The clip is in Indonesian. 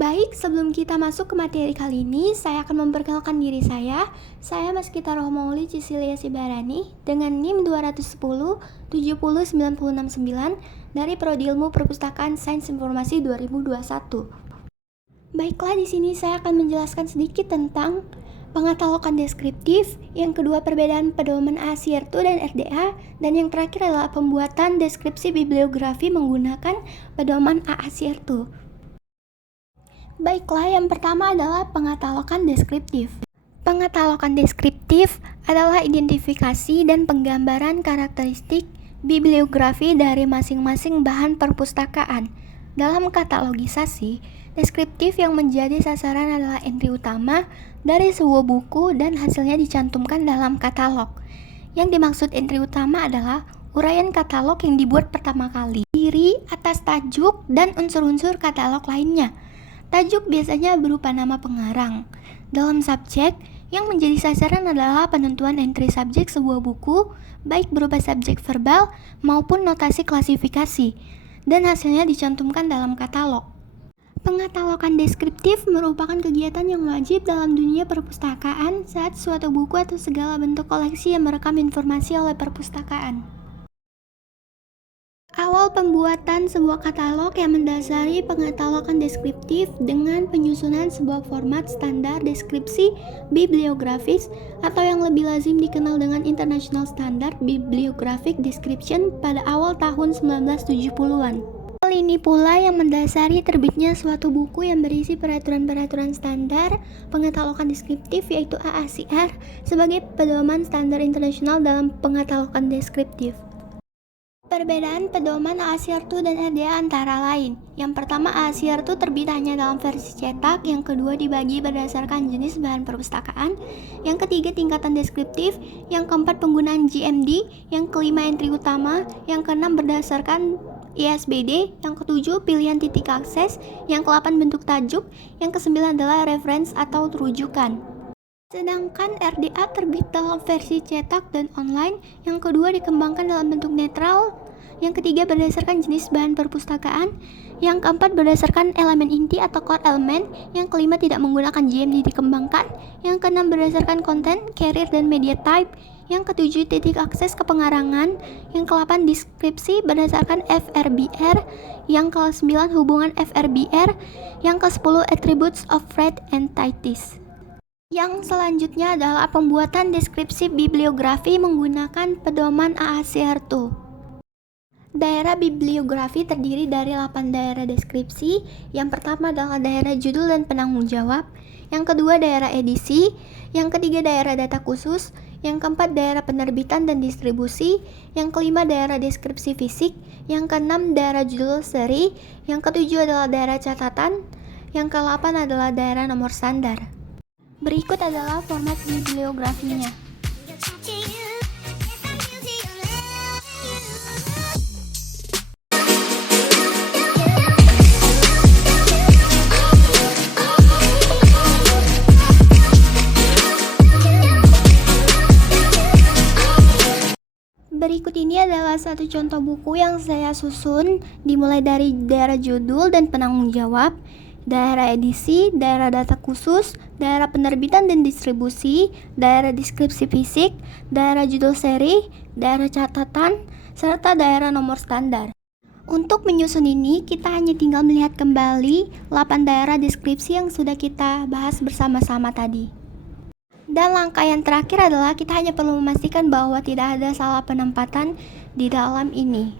Baik, sebelum kita masuk ke materi kali ini, saya akan memperkenalkan diri saya. Saya Maskita Rohmauli Cicilia Sibarani dengan NIM 210 70 9069 dari Prodi Ilmu Perpustakaan Sains Informasi 2021. Baiklah, di sini saya akan menjelaskan sedikit tentang pengatalogan deskriptif, yang kedua perbedaan pedoman AASI-R2 dan RDA, dan yang terakhir adalah pembuatan deskripsi bibliografi menggunakan pedoman AASI-R2. Baiklah, yang pertama adalah pengatalogan deskriptif. Pengatalogan deskriptif adalah identifikasi dan penggambaran karakteristik bibliografi dari masing-masing bahan perpustakaan. Dalam katalogisasi, deskriptif yang menjadi sasaran adalah entry utama dari sebuah buku dan hasilnya dicantumkan dalam katalog. Yang dimaksud entry utama adalah uraian katalog yang dibuat pertama kali, diri atas tajuk dan unsur-unsur katalog lainnya. Tajuk biasanya berupa nama pengarang. Dalam subjek, yang menjadi sasaran adalah penentuan entry subjek sebuah buku, baik berupa subjek verbal maupun notasi klasifikasi, dan hasilnya dicantumkan dalam katalog. Pengatalogan deskriptif merupakan kegiatan yang wajib dalam dunia perpustakaan saat suatu buku atau segala bentuk koleksi yang merekam informasi oleh perpustakaan. Awal pembuatan sebuah katalog yang mendasari pengatalogan deskriptif dengan penyusunan sebuah format standar deskripsi bibliografis atau yang lebih lazim dikenal dengan International Standard Bibliographic Description pada awal tahun 1970-an. Hal ini pula yang mendasari terbitnya suatu buku yang berisi peraturan-peraturan standar pengatalogan deskriptif, yaitu AASI-R sebagai pedoman standar internasional dalam pengatalogan deskriptif. Perbedaan pedoman AASI-R2 dan RDA antara lain. Yang pertama, AASI-R2 terbit hanya dalam versi cetak, yang kedua dibagi berdasarkan jenis bahan perpustakaan, yang ketiga tingkatan deskriptif, yang keempat penggunaan GMD, yang kelima entry utama, yang keenam berdasarkan ISBD, yang ketujuh pilihan titik akses, yang ke-8 bentuk tajuk, yang ke-9 adalah reference atau rujukan. Sedangkan RDA terbit dalam versi cetak dan online, yang kedua dikembangkan dalam bentuk netral, yang ketiga berdasarkan jenis bahan perpustakaan, yang keempat berdasarkan elemen inti atau core element, yang kelima tidak menggunakan GMD dikembangkan, yang keenam berdasarkan konten, carrier, dan media type, yang ketujuh titik akses ke pengarangan, yang ke-8 deskripsi berdasarkan FRBR, yang ke-9 hubungan FRBR, yang ke-10 attributes of read entities. Yang selanjutnya adalah pembuatan deskripsi bibliografi menggunakan pedoman AASI-R2. Daerah bibliografi terdiri dari 8 daerah deskripsi. Yang pertama adalah daerah judul dan penanggung jawab, yang kedua daerah edisi, yang ketiga daerah data khusus, yang keempat daerah penerbitan dan distribusi, yang kelima daerah deskripsi fisik, yang keenam daerah judul seri, yang ketujuh adalah daerah catatan, yang ke-8 adalah daerah nomor standar. Berikut adalah format bibliografinya. Berikut ini adalah satu contoh buku yang saya susun, dimulai dari daerah judul dan penanggung jawab, daerah edisi, daerah data khusus, daerah penerbitan dan distribusi, daerah deskripsi fisik, daerah judul seri, daerah catatan, serta daerah nomor standar. Untuk menyusun ini, kita hanya tinggal melihat kembali 8 daerah deskripsi yang sudah kita bahas bersama-sama tadi. Dan langkah yang terakhir adalah kita hanya perlu memastikan bahwa tidak ada salah penempatan di dalam ini.